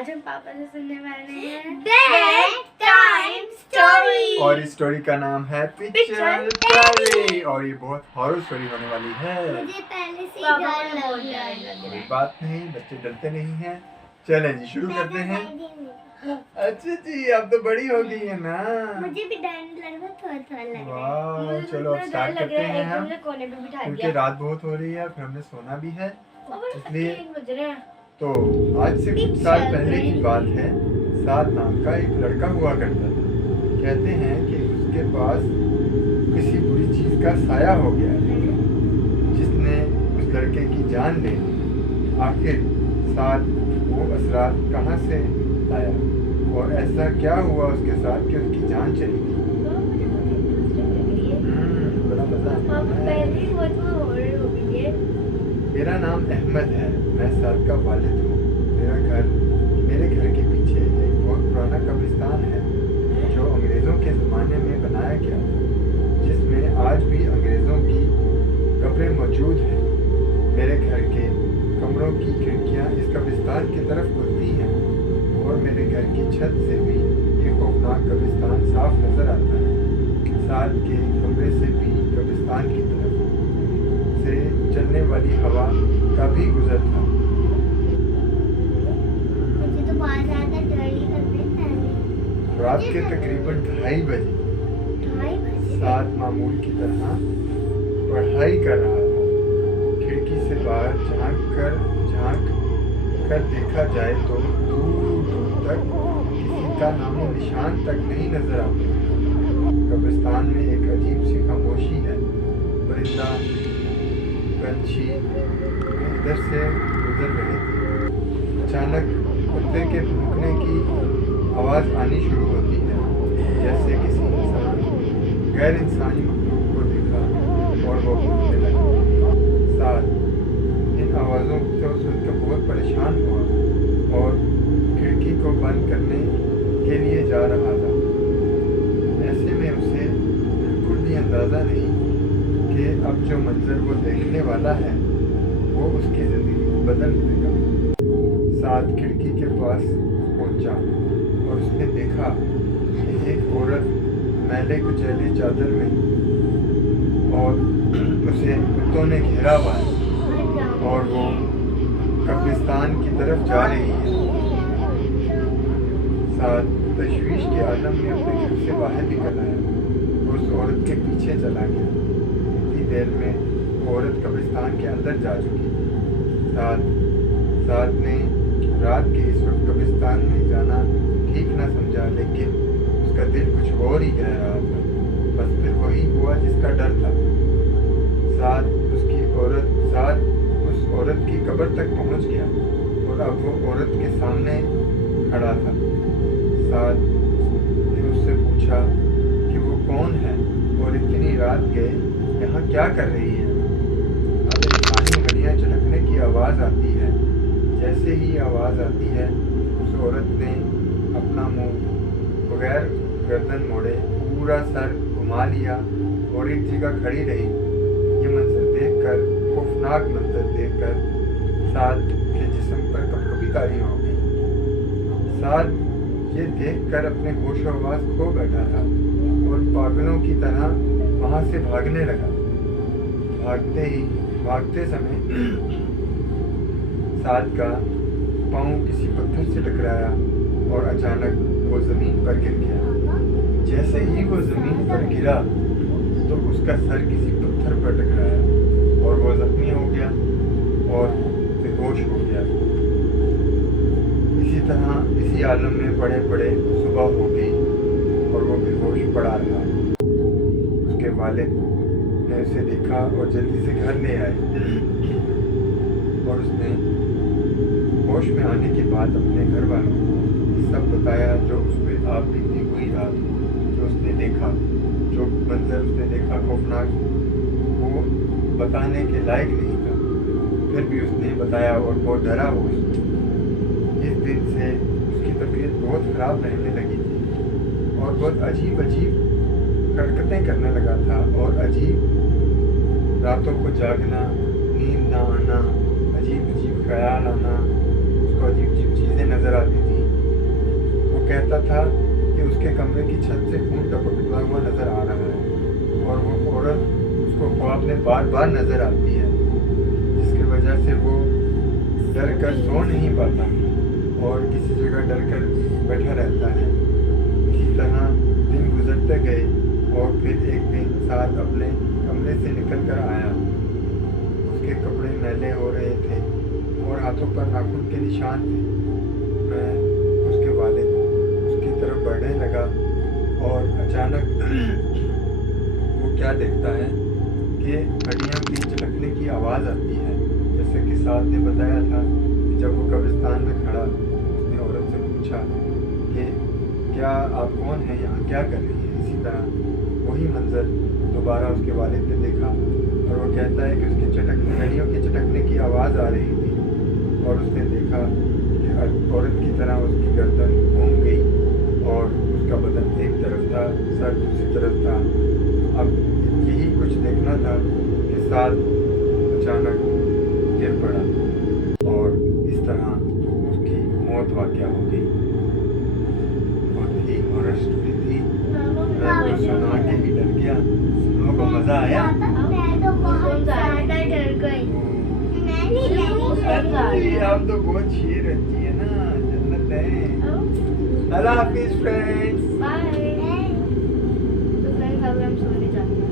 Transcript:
आज हम पापा से सुनने वाले हैं बेड टाइम स्टोरी और इस स्टोरी का नाम है पिक्चर स्टोरी और ये बहुत हॉरर स्टोरी होने वाली है। मुझे पहले से डर लग रहा है। कोई बात नहीं, बच्चे डरते नहीं हैं। चलें जी शुरू करते हैं। अच्छा जी अब तो बड़ी हो गई है ना। मुझे भी डर लग रहा, थोड़ा लग रहा है। वाह चलो अब स्टार्ट करते हैं हम, कोने पे बिठा क्योंकि दिया। रात बहुत हो रही है फिर हमने सोना भी है इसलिए। 1 बज रहे हैं। तो आज से कुछ साल पहले की बात है। साद नाम का एक लड़का हुआ करता था। कहते हैं कि उसके पास किसी बुरी चीज का साया हो गया जिसने उस लड़के की जान ले ली। आखिर साद वो असरार कहाँ से लाया और ऐसा क्या हुआ उसके साथ कि उसकी जान चली गई। बड़ा मजा मेरा नाम अहमद है, मैं साद का वालिद हूँ। मेरे घर के पीछे एक बहुत पुराना कब्रिस्तान है जो अंग्रेज़ों के ज़माने में बनाया गया था, जिसमें आज भी अंग्रेज़ों की कब्रें मौजूद हैं। मेरे घर के कमरों की खिड़कियाँ इस कब्रिस्तान की तरफ खुलती हैं और मेरे घर की छत से भी ये खौफनाक कब्रिस्तान साफ नज़र आता है। साथ के कमरे से भी कब्रिस्तान की तरफ से चलने वाली हवा का भी गुजर था। मुझे तो बहुत ज़्यादा डर ही लगता है। रात के तकरीबन 2:30 बजे साद मामूल की तरह पढ़ाई कर रहा था। खिड़की से बाहर झांक कर देखा जाए तो दूर दूर तक किसी का नामो निशान तक नहीं नजर आता। कब्रिस्तान में एक अजीब सी खामोशी है। परिंदा पंछी इधर से गुजर रहे थे। अचानक कुत्ते के भौंकने की आवाज़ आनी शुरू होती है, जैसे किसी गैर इंसानी मखलूक को देखा और वो भौंकने लगा। साथ इन आवाज़ों को सुनकर बहुत परेशान हुआ और खिड़की को बंद करने के लिए जा रहा था। ऐसे में उसे बिल्कुल भी अंदाज़ा नहीं कि अब जो मंजर वो देखने वाला है वो उसकी ज़िंदगी को बदल देगा। साथ खिड़की के पास पहुंचा और उसने देखा कि एक औरत मैले कुचैले चादर में और उसे कुत्तों ने घेरा हुआ है और वो कब्रिस्तान की तरफ जा रही है। साथ तशवीश के आलम में अपने घर से बाहर निकल आया और उस औरत के पीछे चला गया। इतनी देर में औरत कब्रिस्तान के अंदर जा चुकी। साथ ने रात के इस वक्त कब्रिस्तान में जाना ठीक ना समझा, लेकिन उसका दिल कुछ और ही कह रहा था। बस फिर वही हुआ जिसका डर था। साथ उस औरत की कब्र तक पहुंच गया और अब वो औरत के सामने खड़ा था। साथ ने उससे पूछा कि वो कौन है और इतनी रात के यहाँ क्या कर रही है। अब इंसानी हड्डियाँ झड़कने की आवाज़ आती है। जैसे ही आवाज़ आती है उस औरत ने अपना मुंह बगैर गर्दन मोड़े पूरा सर घुमा लिया और एक जगह खड़ी रही। ये मंजर देखकर, खौफनाक मंजर देखकर साद के जिस्म पर कपकपी तारी हो गई। साद ये देखकर अपने होश और आवाज़ खो बैठा था और पागलों की तरह वहाँ से भागने लगा। भागते समय साद का पाँव किसी पत्थर से टकराया और अचानक वो ज़मीन पर गिर गया। जैसे ही वो ज़मीन पर गिरा तो उसका सर किसी पत्थर पर टकराया और वो ज़ख्मी हो गया और बेहोश हो गया। इसी आलम में पड़े पड़े सुबह हो गई और वो बेहोश पड़ा रहा। उसके वालिद ने उसे देखा और जल्दी से घर ले आए और उसने होश में आने के बाद अपने घर वालों को सब बताया जो उस पर आप बीती हुई रात, जो उसने देखा, जो मंजर उसने देखा खौफनाक, वो बताने के लायक नहीं था। फिर भी उसने बताया और बहुत डरा हो। इस दिन से उसकी तबीयत बहुत ख़राब रहने लगी थी और बहुत अजीब हरकतें करने लगा था और अजीब रातों को जागना, नींद ना आना, अजीब ख्याल आना को अजीब अजीब चीज़ें नज़र आती थी। वो कहता था कि उसके कमरे की छत से खून टपकता हुआ नज़र आ रहा है और वो औरत उसको ख्वाब में बार बार नज़र आती है, जिसकी वजह से वो डर कर सो नहीं पाता और किसी जगह डर कर बैठा रहता है। इसी तरह दिन गुजरते गए और फिर एक दिन साद अपने कमरे से निकल कर आया। उसके कपड़े मैले हो रहे थे और हाथों पर नाखून के निशान थे। मैं उसके वालिद उसकी तरफ बढ़ने लगा और अचानक वो क्या देखता है कि हड्डियाँ भी झटकने की आवाज़ आती है। जैसे कि साद ने बताया था कि जब वो कब्रिस्तान में खड़ा, उसने औरत से पूछा कि क्या आप कौन हैं, यहाँ क्या कर रही हैं। इसी तरह वही मंजर दोबारा उसके वालिद ने देखा और वो कहता है कि उसकी हड्डियों के झटकने की आवाज़ आ रही थी और उसने देखा कि औरत की तरह उसकी गर्दन घूम गई और उसका बदन एक तरफ था, सर दूसरी तरफ था। अब यही कुछ देखना था कि साद अचानक गिर पड़ा और इस तरह उसकी मौत वाक़या हो गई। बहुत ही हॉरर स्टोरी थी। मैं तो सुना के ही डर गया। लोगों को मज़ा आया? मैं तो बहुत ज़्यादा डर गई। अरे आप तो बहुत शेर अच्छी है ना, जन्नत है। अल्लाह हाफिज़ फ्रेंड्स। बाय। तो फ्रेंड्स अब हम सोने जाते हैं।